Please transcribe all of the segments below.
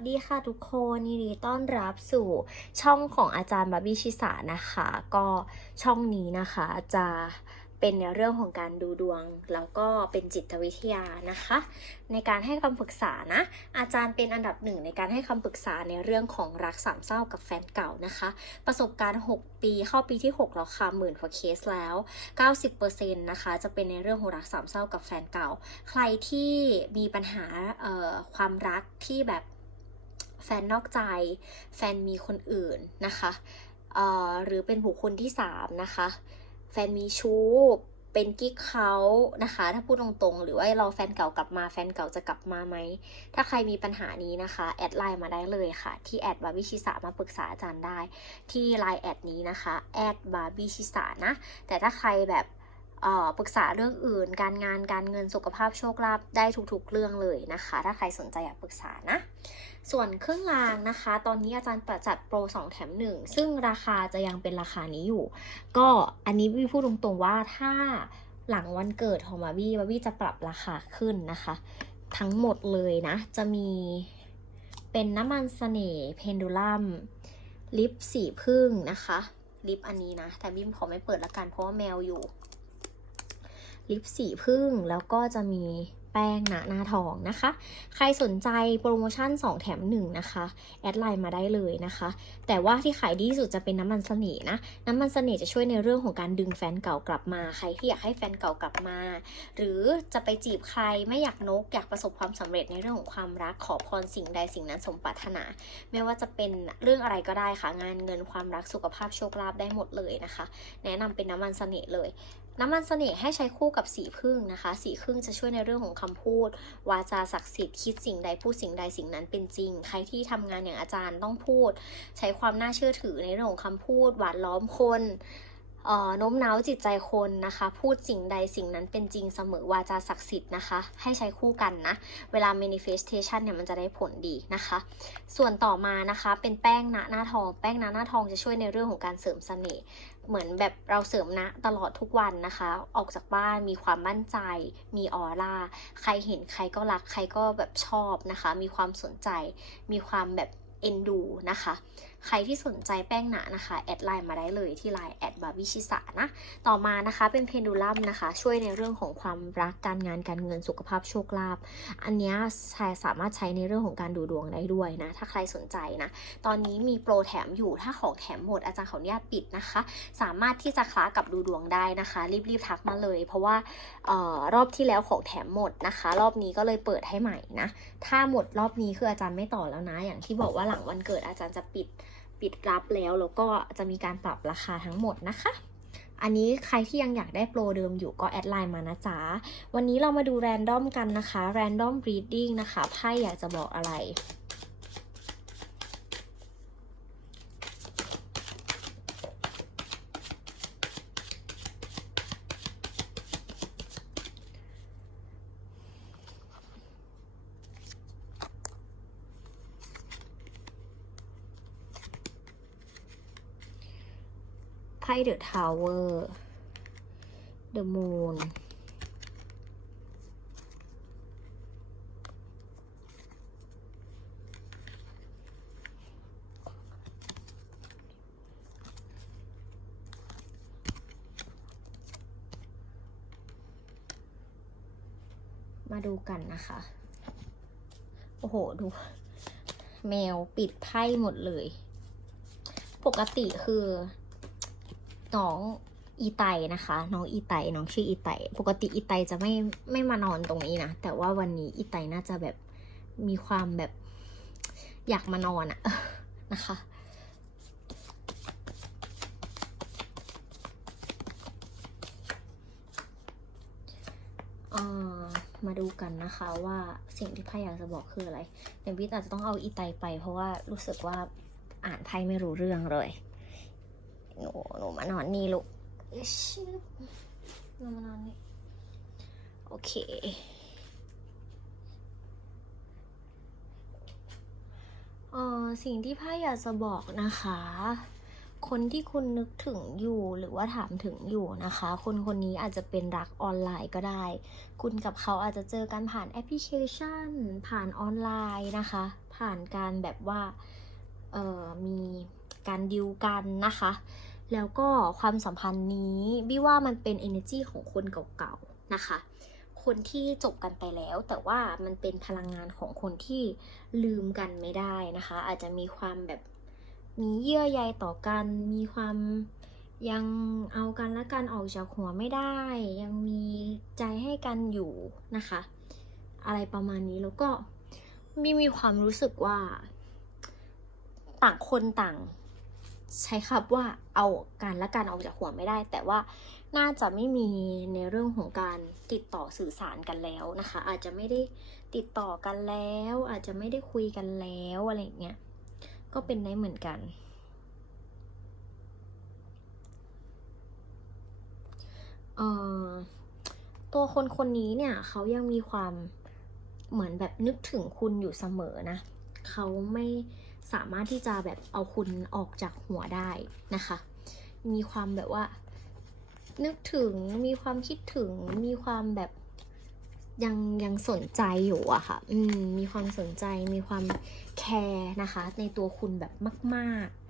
สวัสดีค่ะทุกคนยินดีต้อนรับสู่ช่องของอาจารย์บาบี้ชิสานะคะ ก็ช่องนี้นะคะจะเป็นในเรื่องของการดูดวง แล้วก็เป็นจิตวิทยานะคะ ในการให้คำปรึกษานะ อาจารย์เป็นอันดับหนึ่งในการให้คำปรึกษาในเรื่องของรักสามเศร้ากับแฟนเก่านะคะ ประสบการณ์ 6 ปีเข้าปีที่ 6 แล้วค่ะหมื่นกว่าเคสแล้ว 90%นะคะ จะเป็นในเรื่องของรักสามเศร้ากับแฟนเก่า ใครที่มีปัญหาความรักที่แบบ แฟนนอกใจ แฟนมีคนอื่นนะคะเอ่อหรือเป็นบุคคลที่สามนะคะ แฟนมีชู้เป็นกิ๊กเขานะคะ ถ้าพูดตรงๆ หรือว่าเราแฟนเก่ากลับมาแฟนเก่าจะกลับมาไหม ถ้าใครมีปัญหานี้นะคะ แอดไลน์มาได้เลยค่ะ ที่แอดบาร์บี้ชิสามาปรึกษาอาจารย์ได้ ที่ไลน์แอดนี้นะคะแอดบาร์บี้ชิสานะ แต่ถ้าใครแบบปรึกษาเรื่องอื่น การงานการเงินสุขภาพโชคลาภได้ทุกๆเรื่องเลยนะคะ ถ้าใครสนใจอยากปรึกษานะ ส่วนเครื่องรางนะคะ ตอนนี้อาจารย์ประจัดโปร 2 แถม 1 ซึ่งราคาจะยังเป็นราคานี้อยู่ ก็อันนี้พี่พูดตรงๆว่าถ้าหลังวันเกิดของบาบี้บาบี้จะปรับราคาขึ้นนะคะ ทั้งหมดเลยนะ จะมีเป็นน้ำมันเสน่ห์เพนดูลัมลิปสีพึ่งนะคะ ลิปอันนี้นะ แต่บิมขอไม่เปิดละกันเพราะว่าแมวอยู่ ลิปสีพึ่งแล้วก็จะมี แป้งหนาหน้าทองนะคะ ใครสนใจโปรโมชั่น 2 แถม 1 นะคะ แอดไลน์มาได้เลยนะคะ แต่ว่าที่ขายดีที่สุดจะเป็นน้ำมันเสน่ห์นะ น้ำมันเสน่ห์จะช่วยในเรื่องของการดึงแฟนเก่ากลับมา ใครที่อยากให้แฟนเก่ากลับมา หรือจะไปจีบใครไม่อยากนก อยากประสบความสำเร็จในเรื่องของความรักขอพรสิ่งใดสิ่งนั้นสมปรารถนา ไม่ว่าจะเป็นเรื่องอะไรก็ได้ค่ะงานเงินความรักสุขภาพโชคลาภได้หมดเลยนะคะ แนะนำเป็นน้ำมันเสน่ห์เลย น้ำมันเสน่ห์ให้ใช้คู่กับสีพึ่งนะคะ สีพึ่งจะช่วยในเรื่องของคำพูด วาจาศักดิ์สิทธิ์คิดสิ่งใดพูดสิ่งใดสิ่งนั้นเป็นจริง ใครที่ทำงานอย่างอาจารย์ต้องพูด ใช้ความน่าเชื่อถือในเรื่องของคำพูด หวานล้อมคน โน้มน้าวจิตใจคนนะคะ พูดสิ่งใดสิ่งนั้นเป็นจริงเสมอวาจาศักดิ์สิทธิ์นะคะ ให้ใช้คู่กันนะ เวลา manifestation เนี่ยมันจะได้ผลดีนะคะ ส่วนต่อมานะคะเป็นแป้งหน้าหน้าทอง แป้งหน้าหน้าทองจะช่วยในเรื่องของการเสริมเสน่ห์เหมือนแบบเราเสริมนะตลอดทุกวันนะคะ ออกจากบ้านมีความมั่นใจ มีออร่า ใครเห็นใครก็รักใครก็แบบชอบนะคะ มีความสนใจ มีความแบบเอ็นดูนะคะ ใครที่สนใจแป้งหนานะคะ แอดไลน์มาได้เลยที่ไลน์แอดบาร์บี้ชิสานะ ต่อมานะคะเป็นเพนดูลัมนะคะ ช่วยในเรื่องของความรักการงานการเงินสุขภาพโชคลาภอันนี้ใช้สามารถใช้ในเรื่องของการดูดวงได้ด้วยนะ ถ้าใครสนใจนะ ตอนนี้มีโปรแถมอยู่ถ้าของแถมหมดอาจารย์ขออนุญาตปิดนะคะ สามารถที่จะคล้ากับดูดวงได้นะคะ รีบๆทักมาเลย เพราะว่าออรอบที่แล้วของแถมหมดนะคะ รอบนี้ก็เลยเปิดให้ใหม่นะ ถ้าหมดรอบนี้คืออาจารย์ไม่ต่อแล้วนะ อย่างที่บอกว่าหลังวันเกิดอาจารย์จะปิด ปิดรับแล้วแล้วก็จะมีการปรับราคาทั้งหมดนะคะ อันนี้ใครที่ยังอยากได้โปรเดิมอยู่ก็แอดไลน์มานะจ๊ะ วันนี้เรามาดูแรนดอมกันนะคะแรนดอม reading นะคะไพ่อยากจะบอกอะไร พ่เดอะทาวเวอร์เดอะมูนมาดูกันนะคะ โอ้โห ดู แมวปิดไพ่หมดเลย ปกติคือ น้องอีไตนะคะ น้องอีไตน้องชื่ออีไตปกติอีไตจะไม่ไม่มานอนตรงนี้นะแต่ว่าวันนี้อีไตน่าจะแบบมีความแบบอยากมานอนอะนะคะอ่อมาดูกันนะคะว่าสิ่งที่ไพ่อยากจะบอกคืออะไรเดวพี่อาจจะต้องเอาอีไตไป เพราะว่ารู้สึกว่าอ่านไพ่ไม่รู้เรื่องเลย หนูหนูมานอนนี่ลูกอิ๊ชหนูมานอนนี่โอเค เอ่อสิ่งที่ไพ่อยากจะบอกนะคะ คนที่คุณนึกถึงอยู่หรือว่าถามถึงอยู่นะคะ คนคนนี้อาจจะเป็นรักออนไลน์ก็ได้ คุณกับเขาอาจจะเจอกันผ่านแอปพลิเคชัน ผ่านออนไลน์นะคะไพ่ผ่านการแบบว่า เอ่อมี การดิวกันนะคะ แล้วก็ความสัมพันธ์นี้บี้ว่ามันเป็น energy ของคนเก่าๆนะคะ คนที่จบกันไปแล้ว แต่ว่ามันเป็นพลังงานของคนที่ลืมกันไม่ได้นะคะ อาจจะมีความแบบมีเยื่อใยต่อกัน มีความยังเอากันและกันออกจากหัวไม่ได้ ยังมีใจให้กันอยู่นะคะ อะไรประมาณนี้แล้วก็มีมีความรู้สึกว่า ต่างคนต่าง ใช้คำว่าเอาการและการออกจากหัวไม่ได้ แต่ว่าน่าจะไม่มีในเรื่องของการติดต่อสื่อสารกันแล้วนะคะ อาจจะไม่ได้ติดต่อกันแล้ว อาจจะไม่ได้คุยกันแล้วอะไรอย่างเงี้ยก็เป็นได้เหมือนกันเออตัวคนคนนี้เนี่ยเขายังมีความเหมือนแบบนึกถึงคุณอยู่เสมอนะเขาไม่ สามารถที่จะแบบเอาคุณออกจากหัวได้นะคะ มีความแบบว่า นึกถึงมีความคิดถึงมีความแบบยังยังสนใจอยู่อะค่ะ อืม มีความสนใจ มีความแคร์นะคะ ในตัวคุณแบบมาก ๆ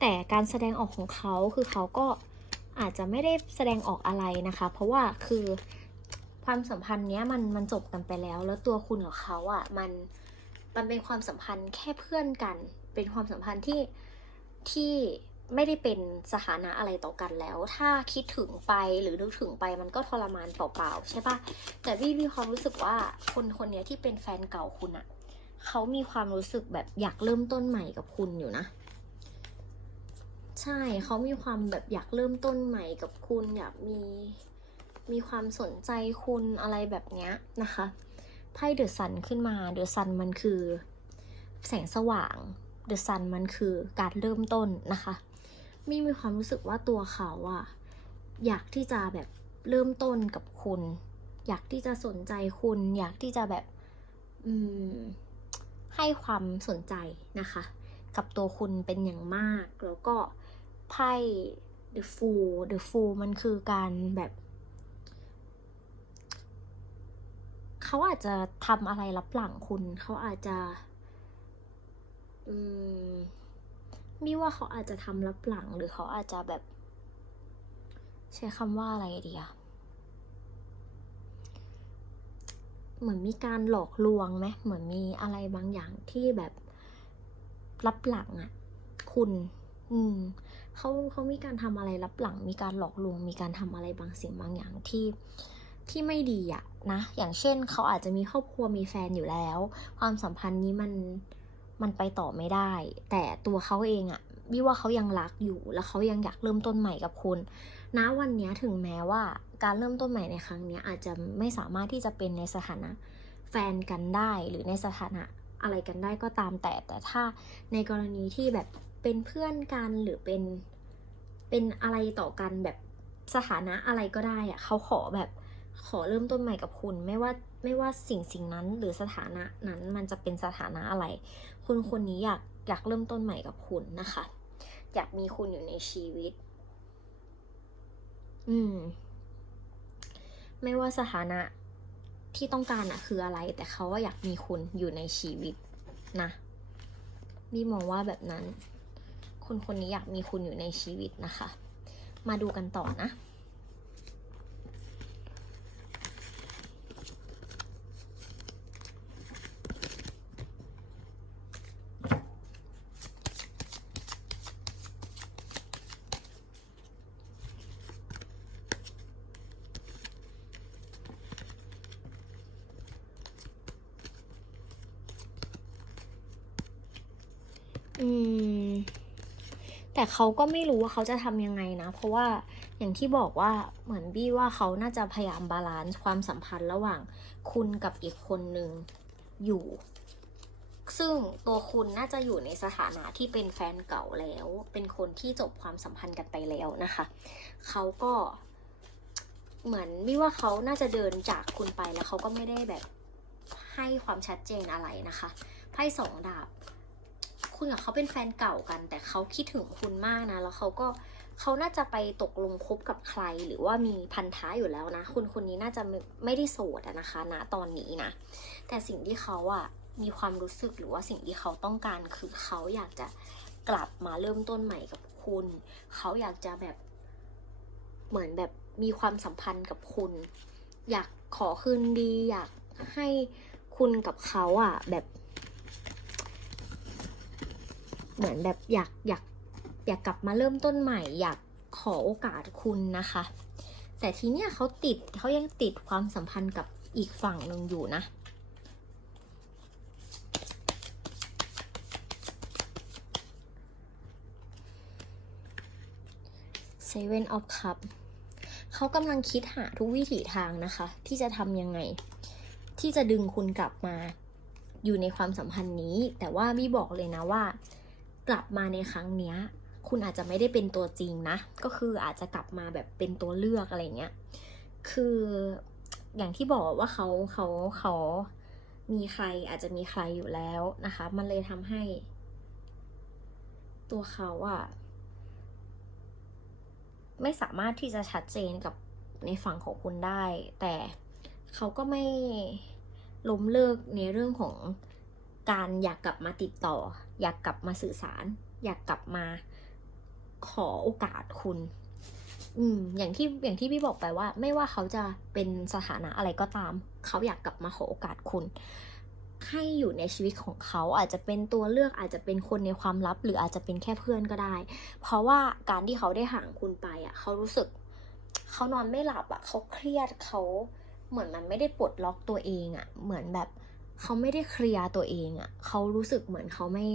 แต่การแสดงออกของเขาคือเขาก็ อาจจะไม่ได้แสดงออกอะไรนะคะ เพราะว่าคือความสัมพันธ์เนี้ยมันมันจบกันไปแล้ว แล้วตัวคุณกับเขาอะ่ะมันมันเป็นความสัมพันธ์แค่เพื่อนกัน เป็นความสัมพันธ์ที่ที่ไม่ได้เป็นสถานะอะไรต่อกันแล้ว ถ้าคิดถึงไปหรือนึกถึงไปมันก็ทรมานเปล่าๆใช่ปะแต่พี่มีความรู้สึกว่าคนคนเนี้ยที่เป็นแฟนเก่าคุณอะเขามีความรู้สึกแบบอยากเริ่มต้นใหม่กับคุณอยู่นะ ใช่เขามีความแบบอยากเริ่มต้นใหม่กับคุณอยากมีมีความสนใจคุณอะไรแบบเนี้ยนะคะไพ่เดอะซันขึ้นมาเดอะซันมันคือ แสงสว่างเดอะซันมันคือการเริ่มต้นนะคะมีมีความรู้สึกว่าตัวเขาอะอยากที่จะแบบเริ่มต้นกับคุณ อยากที่จะสนใจคุณ อยากที่จะแบบอืมให้ความสนใจนะคะ กับตัวคุณเป็นอย่างมากแล้วก็ ไพ่ The Fool The Fool มันคือการแบบ เขาอาจจะทำอะไรรับหลังคุณ เขาอาจจะ อืมมีว่าเขาอาจจะทำรับหลังหรือเขาอาจจะแบบ ใช้คำว่าอะไรดีอะเหมือนมีการหลอกลวงไหมเหมือนมีอะไรบางอย่างที่แบบรับหลังอะคุณ อืม เขาเขามีการทำอะไรรับหลัง มีการหลอกลวง มีการทำอะไรบางสิ่งบางอย่างที่ที่ไม่ดีอะนะ อย่างเช่นเขาอาจจะมีครอบครัวมีแฟนอยู่แล้ว ความสัมพันธ์นี้มันมันไปต่อไม่ได้ แต่ตัวเขาเองอะวิว่าเขายังรักอยู่ แล้วเขายังอยากเริ่มต้นใหม่กับคุณณวันนี้ถึงแม้ว่าการเริ่มต้นใหม่ในครั้งนี้อาจจะไม่สามารถที่จะเป็นในสถานะแฟนกันได้หรือในสถานะอะไรกันได้ก็ตามแต่แต่ถ้าในกรณีที่แบบ เป็นเพื่อนกันหรือเป็นเป็นอะไรต่อกันแบบสถานะอะไรก็ได้อะเขาขอแบบขอเริ่มต้นใหม่กับคุณ ไม่ว่าไม่ว่าสิ่งสิ่งนั้นหรือสถานะนั้นมันจะเป็นสถานะอะไร คุณคนนี้อยากอยากเริ่มต้นใหม่กับคุณนะคะ อยากมีคุณอยู่ในชีวิต อืม ไม่ว่าสถานะที่ต้องการอะคืออะไร แต่เขาว่าอยากมีคุณอยู่ในชีวิตนะนี่มองว่าแบบนั้น คนคนนี้อยากมีคุณอยู่ในชีวิตนะคะ มาดูกันต่อนะอืม แต่เขาก็ไม่รู้ว่าเขาจะทำยังไงนะ เพราะว่าอย่างที่บอกว่าเหมือนบี้ว่าเขาน่าจะพยายามบาลานซ์ความสัมพันธ์ระหว่างคุณกับอีกคนหนึ่งอยู่ ซึ่งตัวคุณน่าจะอยู่ในสถานะที่เป็นแฟนเก่าแล้ว เป็นคนที่จบความสัมพันธ์กันไปแล้วนะคะ เขาก็เหมือนบี้ว่าเขาน่าจะเดินจากคุณไปแล้วเขาก็ไม่ได้แบบให้ความชัดเจนอะไรนะคะไพ่สองดาบ คุณกับเขาเป็นแฟนเก่ากัน แต่เขาคิดถึงคุณมากนะ แล้วเขาก็เขาน่าจะไปตกลงคบกับใคร หรือว่ามีพันธะอยู่แล้วนะ คุณคนนี้น่าจะไม่ไมได้โสดนะคะณตอนนี้นะ แต่สิ่งที่เขาอะมีความรู้สึกหรือว่าสิ่งที่เขาต้องการคือเขาอยากจะกลับมาเริ่มต้นใหม่กับคุณ เขาอยากจะแบบเหมือนแบบมีความสัมพันธ์กับคุณ อยากขอคืนดี อยากให้คุณกับเขาอะแบบ เหมือนแบบอยากอยากอยากกลับมาเริ่มต้นใหม่ อยากขอโอกาสคุณนะคะ แต่ทีเนี้ยเขาติดเขายังติดความสัมพันธ์กับอีกฝั่งหนึ่งอยู่นะ Seven of Cup เขากำลังคิดหาทุกวิถีทางนะคะ ที่จะทำยังไง ที่จะดึงคุณกลับมาอยู่ในความสัมพันธ์นี้ แต่ว่าบี้บอกเลยนะว่า กลับมาในครั้งเนี้ยคุณอาจจะไม่ได้เป็นตัวจริงนะ ก็คืออาจจะกลับมาแบบเป็นตัวเลือกอะไรเงี้ย คืออย่างที่บอกว่าเขาเขาเขามีใครอาจจะมีใครอยู่แล้วนะคะ มันเลยทำให้ ตัวเขาอะไม่สามารถที่จะชัดเจนกับในฝั่งของคุณได้ แต่เขาก็ไม่ล้มเลิกในเรื่องของ การอยากกลับมาติดต่อ อยากกลับมาสื่อสาร อยากกลับมาขอโอกาสคุณ อืม อย่างที่อย่างที่พี่บอกไปว่า ไม่ว่าเขาจะเป็นสถานะอะไรก็ตาม เขาอยากกลับมาขอโอกาสคุณ ให้อยู่ในชีวิตของเขาอาจจะเป็นตัวเลือกอาจจะเป็นคนในความลับ หรืออาจจะเป็นแค่เพื่อนก็ได้ เพราะว่าการที่เขาได้ห่างคุณไปอะ เขารู้สึก เขานอนไม่หลับอะ เขาเครียดเขาเหมือนมันไม่ได้ปลดล็อกตัวเองอะ เหมือนแบบ เขาไม่ได้เคลียร์ตัวเองอะเขารู้สึกเหมือนเขาไม่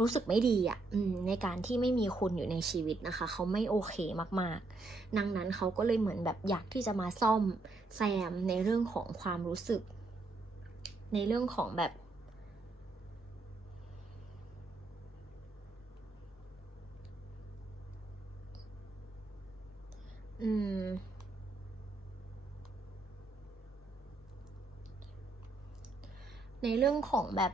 รู้สึกไม่ดีอะในการที่ไม่มีคุณอยู่ในชีวิตนะคะ เขาไม่โอเคมากๆ ดังนั้นเขาก็เลยเหมือนแบบอยากที่จะมาซ่อมแซมในเรื่องของความรู้สึก ในเรื่องของแบบ อืม ในเรื่องของแบบ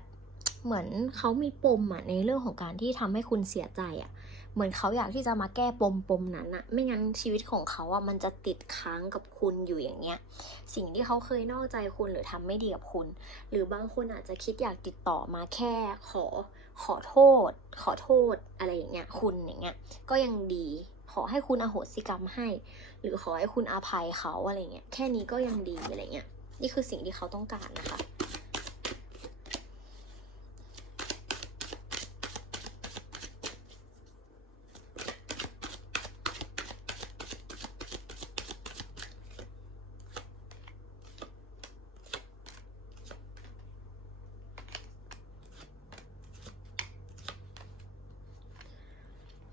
เหมือนเขามีปมอะในเรื่องของการที่ทำให้คุณเสียใจอะเหมือนเขาอยากที่จะมาแก้ปมปมนั้นอะไม่งั้นชีวิตของเขาอะมันจะติดค้างกับคุณอยู่อย่างเงี้ย สิ่งที่เขาเคยนอกใจคุณหรือทำไม่ดีกับคุณ หรือบางคนอาจจะคิดอยากติดต่อมาแค่ขอขอโทษ ขอโทษอะไรอย่างเงี้ย คุณอย่างเงี้ย ก็ยังดีขอให้คุณอโหสิกรรมให้ หรือขอให้คุณอาภัยเขาอะไรเงี้ยแค่นี้ก็ยังดีอะไรเงี้ยนี่คือสิ่งที่เขาต้องการนะคะ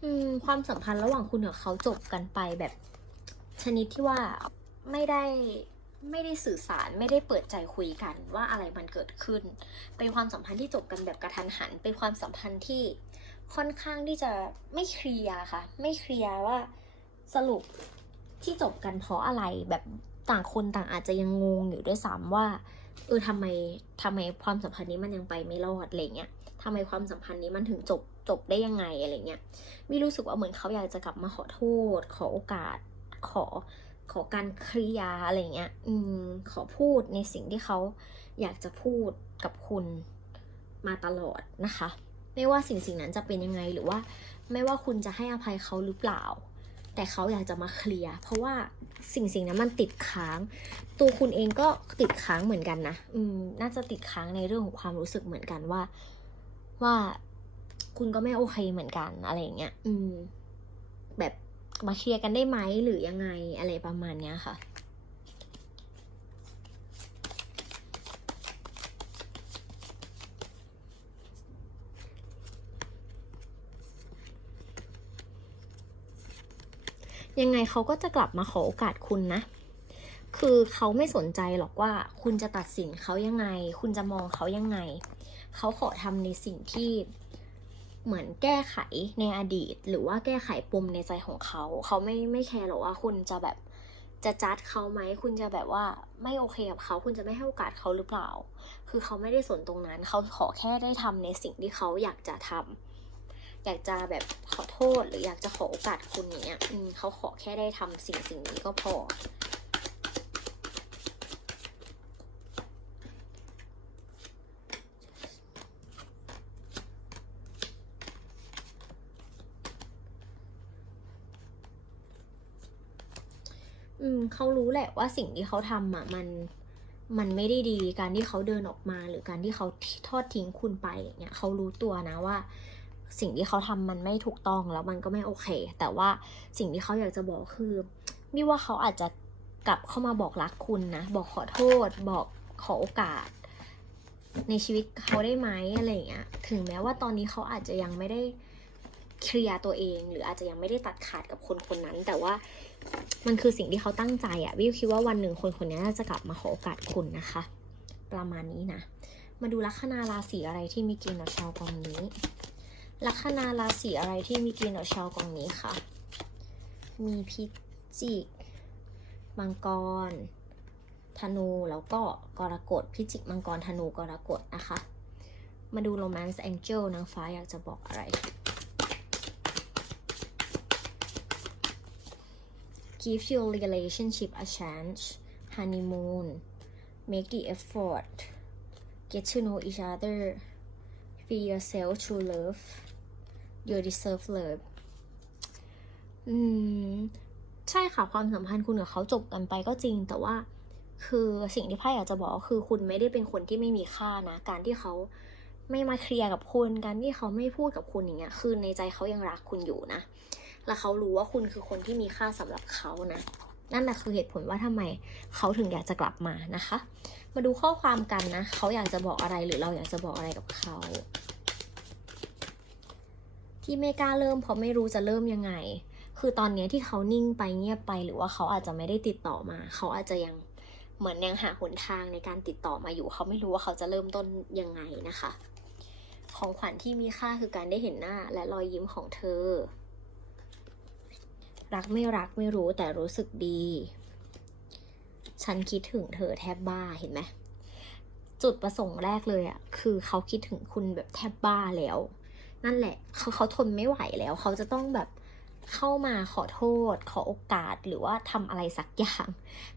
อืม ความสัมพันธ์ระหว่างคุณกับเขาจบกันไปแบบ ชนิดที่ว่าไม่ได้ไม่ได้สื่อสารไม่ได้เปิดใจคุยกันว่าอะไรมันเกิดขึ้น เป็นความสัมพันธ์ที่จบกันแบบกระทันหัน เป็นความสัมพันธ์ที่ค่อนข้างที่จะไม่เคลียร์ค่ะ ไม่เคลียร์ว่าสรุปที่จบกันเพราะอะไรแบบต่างคนต่างอาจจะยังงงอยู่ด้วยซ้ำว่าเออทำไมทำไมความสัมพันธ์นี้มันยังไปไม่รอดอะไรเงี้ยทำไมความสัมพันธ์นี้มันถึงจบ จบได้ยังไงอะไรเงี้ยมีรู้สึกว่าเหมือนเขาอยากจะกลับมาขอโทษ ขอโอกาส ขอขอการเคลียร์อะไรเงี้ย อืม ขอพูดในสิ่งที่เขาอยากจะพูดกับคุณมาตลอดนะคะ ไม่ว่าสิ่งสิ่งนั้นจะเป็นยังไงหรือว่า ไม่ว่าคุณจะให้อภัยเขาหรือเปล่า แต่เขาอยากจะมาเคลียร์เพราะว่าสิ่งสิ่งนั้นมันติดค้าง ตัวคุณเองก็ติดค้างเหมือนกันนะ อืม น่าจะติดค้างในเรื่องของความรู้สึกเหมือนกันว่า ว่า คุณก็ไม่โอเคเหมือนกันอะไรอย่างเงี้ย อืม แบบมาเคลียร์กันได้ไหมหรือยังไงอะไรประมาณเนี้ยค่ะยังไงเขาก็จะกลับมาขอโอกาสคุณนะ คือเขาไม่สนใจหรอกว่าคุณจะตัดสินเขายังไง คุณจะมองเขายังไง เขาขอทำในสิ่งที่ เหมือนแก้ไขในอดีต หรือว่าแก้ไขปมในใจของเขา เขาไม่ไม่แคร์หรอกว่าคุณจะแบบจะจัดเขาไหมคุณจะแบบว่าไม่โอเคกับเขา คุณจะไม่ให้โอกาสเขาหรือเปล่า คือเขาไม่ได้สนตรงนั้น เขาขอแค่ได้ทำในสิ่งที่เขาอยากจะทำอยากจะแบบขอโทษหรืออยากจะขอโอกาสคุณอย่างเงี้ยอืมเขาขอแค่ได้ทำสิ่งสิ่งนี้ก็พอ อืมเขารู้แหละว่าสิ่งที่เขาทำอะมันมันไม่ได้ดีการที่เขาเดินออกมาหรือการที่เขาทอดทิ้งคุณไปอย่างเงี้ยเขารู้ตัวนะว่า สิ่งที่เขาทำมันไม่ถูกต้องแล้วมันก็ไม่โอเค แต่ว่าสิ่งที่เขาอยากจะบอกคือมิว่าเขาอาจจะกลับเข้ามาบอกรักคุณนะ บอกขอโทษ บอกขอโอกาส ในชีวิตเขาได้ไหมอะไรอย่างเงี้ยถึงแม้ว่าตอนนี้เขาอาจจะยังไม่ได้เคลียร์ตัวเอง หรืออาจจะยังไม่ได้ตัดขาดกับคนคนนั้น แต่ว่า มันคือสิ่งที่เขาตั้งใจอะวิวคิดว่าวันหนึ่งคนคนนี้น่าจะกลับมาขอโอกาสคุณนะคะ ประมาณนี้นะ มาดูลัคนาราศีอะไรที่มีเกณฑ์ต่อชาวกองนี้ ลัคนาราศีอะไรที่มีเกณฑ์ต่อชาวกองนี้ค่ะ มีพิจิกมังกร ธนูแล้วก็กรกฎพิจิกมังกรธนูกรกฎนะคะ มาดู Romance Angel นางฟ้าอยากจะบอกอะไร give your relationship a chance honeymoon make the effort get to know each other feel yourself true love you deserve love อืม ใช่ค่ะความสัมพันธ์คุณกับเขาจบกันไปก็จริง แต่ว่าคือสิ่งที่ไพ่อยากจะบอกคือคุณไม่ได้เป็นคนที่ไม่มีค่านะ การที่เขาไม่มาเคลียร์กับคุณ การที่เขาไม่พูดกับคุณอย่างเงี้ย คือในใจเขายังรักคุณอยู่นะ และเขารู้ว่าคุณคือคนที่มีค่าสำหรับเขานะ นั่นแหละคือเหตุผลว่าทำไมเขาถึงอยากจะกลับมานะคะ มาดูข้อความกันนะ เขาอยากจะบอกอะไรหรือเราอยากจะบอกอะไรกับเขาที่ไม่กล้าเริ่มเพราะไม่รู้จะเริ่มยังไง คือตอนนี้ที่เขานิ่งไปเงียบไป หรือว่าเขาอาจจะไม่ได้ติดต่อมา เขาอาจจะยังเหมือนยังหาหนทางในการติดต่อมาอยู่ เขาไม่รู้ว่าเขาจะเริ่มต้นยังไงนะคะ ของขวัญที่มีค่าคือการได้เห็นหน้าและรอยยิ้มของเธอ รักไม่รักไม่รู้แต่รู้สึกดี ฉันคิดถึงเธอแทบบ้าเห็นไหมจุดประสงค์แรกเลยอะคือเขาคิดถึงคุณแบบแทบบ้าแล้ว นั่นแหละเขาเขาทนไม่ไหวแล้ว เขาจะต้องแบบเข้ามาขอโทษ ขอโอกาสหรือว่าทำอะไรสักอย่าง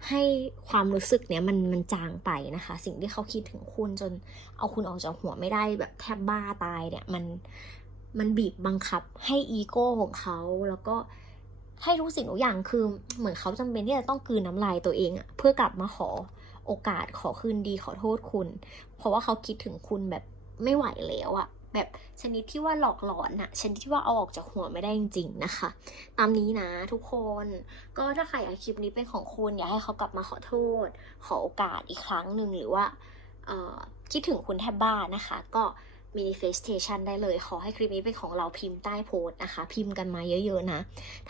ให้ความรู้สึกเนี้ยมันมันจางไปนะคะ สิ่งที่เขาคิดถึงคุณจนเอาคุณออกจากหัวไม่ได้แบบแทบบ้าตายเนี่ยมันมันบีบบังคับให้อีโก้ของเขาแล้วก็ ให้รู้สิ่งทุกอย่างคือเหมือนเขาจำเป็นที่จะต้องกืนน้ำลายตัวเองอะเพื่อกลับมาขอโอกาสขอคืนดีขอโทษคุณ เพราะว่าเขาคิดถึงคุณแบบไม่ไหวแล้วอะแบบชนิดที่ว่าหลอกหลอนอะชนิดที่ว่าเอาออกจากหัวไม่ได้จริง ๆ นะคะ ตามนี้นะทุกคนก็ถ้าใครอยากคลิปนี้เป็นของคุณอยากให้เขากลับมาขอโทษ ขอโอกาสอีกครั้งหนึ่งหรือว่าคิดถึงคุณแทบบ้านะคะ ก็ manifestation ได้เลย ขอให้คลิปนี้เป็นของเราพิมพ์ใต้โพสต์นะคะ พิมพ์กันมาเยอะๆนะ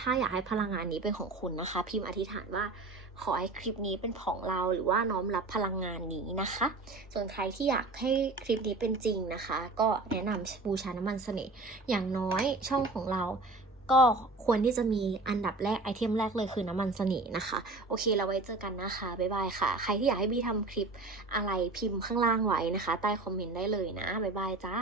ถ้าอยากให้พลังงานนี้เป็นของคุณนะคะ พิมพ์อธิษฐานว่าขอให้คลิปนี้เป็นของเราหรือว่าน้อมรับพลังงานนี้นะคะ ส่วนใครที่อยากให้คลิปนี้เป็นจริงนะคะ ก็แนะนำบูชาน้ำมันเสน่ห์อย่างน้อยช่องของเรา ก็ควรที่จะมีอันดับแรกไอเทมแรกเลยคือน้ำมันสน่ห์นะคะ โอเคเราไว้เจอกันนะคะ บ๊ายบายค่ะ ใครที่อยากให้บี้ทำคลิปอะไรพิมพ์ข้างล่างไว้นะคะ ใต้คอมเมนต์ได้เลยนะ บ๊ายบายจ้า